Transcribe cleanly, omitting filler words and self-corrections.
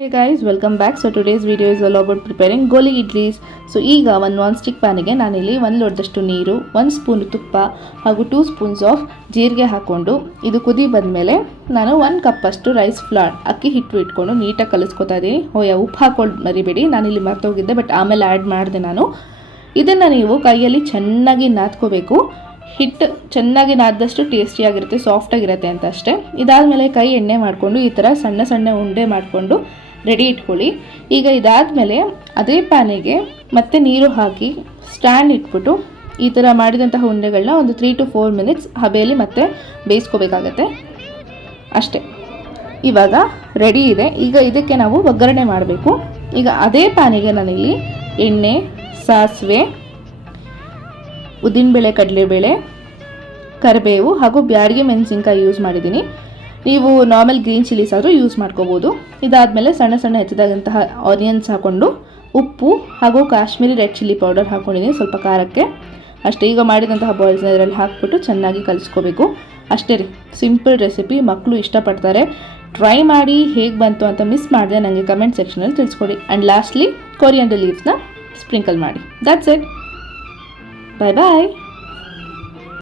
Hey guys, welcome back. So today's video is all about preparing ಗೋಲಿ idlis. So ಈಗ ಒಂದು non stick ಪ್ಯಾನಿಗೆ ನಾನಿಲ್ಲಿ 1 ಲೋಟದಷ್ಟು ನೀರು, 1 ಸ್ಪೂನ್ ತುಪ್ಪ ಹಾಗೂ 2 ಸ್ಪೂನ್ಸ್ ಆಫ್ ಜೀರಿಗೆ ಹಾಕೊಂಡು ಇದು ಕುದಿ ಬಂದಮೇಲೆ ನಾನು 1 ಕಪ್ ಅಷ್ಟು ರೈಸ್ ಫ್ಲಾರ್ ಅಕ್ಕಿ ಹಿಟ್ಟು ಇಟ್ಕೊಂಡು ನೀಟಾಗಿ ಕಲಿಸ್ಕೊತಾ ಇದ್ದೀನಿ. ಉಪ್ಪು ಹಾಕೊಂಡು ಮರಿಬೇಡಿ, ನಾನಿಲ್ಲಿ ಮರ್ತೋಗಿದ್ದೆ ಬಟ್ ಆಮೇಲೆ ಆ್ಯಡ್ ಮಾಡಿದೆ ನಾನು. ಇದನ್ನು ನೀವು ಕೈಯಲ್ಲಿ ಚೆನ್ನಾಗಿ ನಾದ್ಕೋಬೇಕು. ಹಿಟ್ಟು ಚೆನ್ನಾಗಿ ನಾದಷ್ಟು ಟೇಸ್ಟಿಯಾಗಿರುತ್ತೆ, ಸಾಫ್ಟಾಗಿರುತ್ತೆ ಅಂತ ಅಷ್ಟೇ. ಇದಾದಮೇಲೆ ಕೈ ಎಣ್ಣೆ ಮಾಡಿಕೊಂಡು ಈ ಥರ ಸಣ್ಣ ಸಣ್ಣ ಉಂಡೆ ಮಾಡಿಕೊಂಡು ರೆಡಿ ಇಟ್ಕೊಳ್ಳಿ. ಈಗ ಇದಾದಮೇಲೆ ಅದೇ ಪ್ಯಾನಿಗೆ ಮತ್ತೆ ನೀರು ಹಾಕಿ ಸ್ಟ್ಯಾಂಡ್ ಇಟ್ಬಿಟ್ಟು ಈ ಥರ ಮಾಡಿದಂತಹ ಉಂಡೆಗಳನ್ನ ಒಂದು 3 to 4 ಮಿನಿಟ್ಸ್ ಹಬೆಯಲ್ಲಿ ಮತ್ತೆ ಬೇಯಿಸ್ಕೋಬೇಕಾಗತ್ತೆ ಅಷ್ಟೇ. ಇವಾಗ ರೆಡಿ ಇದೆ. ಈಗ ಇದಕ್ಕೆ ನಾವು ಒಗ್ಗರಣೆ ಮಾಡಬೇಕು. ಈಗ ಅದೇ ಪ್ಯಾನಿಗೆ ನಾನಿಲ್ಲಿ ಎಣ್ಣೆ, ಸಾಸಿವೆ, ಉದ್ದಿನಬೇಳೆ, ಕಡಲೆಬೇಳೆ, ಕರಿಬೇವು ಹಾಗೂ ಬ್ಯಾಡಗಿ ಮೆಣಸಿನ್ಕಾಯಿ ಯೂಸ್ ಮಾಡಿದ್ದೀನಿ. ನೀವು ನಾರ್ಮಲ್ ಗ್ರೀನ್ ಚಿಲ್ಲೀಸ್ ಆದರೂ ಯೂಸ್ ಮಾಡ್ಕೋಬೋದು. ಇದಾದಮೇಲೆ ಸಣ್ಣ ಸಣ್ಣ ಹೆಚ್ಚಿದಾದಂತಹ ಆನಿಯನ್ಸ್ ಹಾಕ್ಕೊಂಡು ಉಪ್ಪು ಹಾಗೂ ಕಾಶ್ಮೀರಿ ರೆಡ್ ಚಿಲ್ಲಿ ಪೌಡರ್ ಹಾಕ್ಕೊಂಡಿದ್ದೀನಿ ಸ್ವಲ್ಪ ಖಾರಕ್ಕೆ ಅಷ್ಟೇ. ಈಗ ಮಾಡಿದಂತಹ ಬಾಯ್ಲ್ಸ್ನ ಇದರಲ್ಲಿ ಹಾಕ್ಬಿಟ್ಟು ಚೆನ್ನಾಗಿ ಕಲಿಸ್ಕೋಬೇಕು ಅಷ್ಟೇ ರೀ. ಸಿಂಪಲ್ ರೆಸಿಪಿ, ಮಕ್ಕಳು ಇಷ್ಟಪಡ್ತಾರೆ. ಟ್ರೈ ಮಾಡಿ ಹೇಗೆ ಬಂತು ಅಂತ ಮಿಸ್ ಮಾಡಿದೆ ನನಗೆ ಕಮೆಂಟ್ ಸೆಕ್ಷನಲ್ಲಿ ತಿಳಿಸ್ಕೊಡಿ. ಆ್ಯಂಡ್ ಲಾಸ್ಟ್ಲಿ ಕೊರಿಯಾಂಡರ್ ಲೀವ್ಸ್ನ ಸ್ಪ್ರಿಂಕಲ್ ಮಾಡಿ. That's it. Bye bye.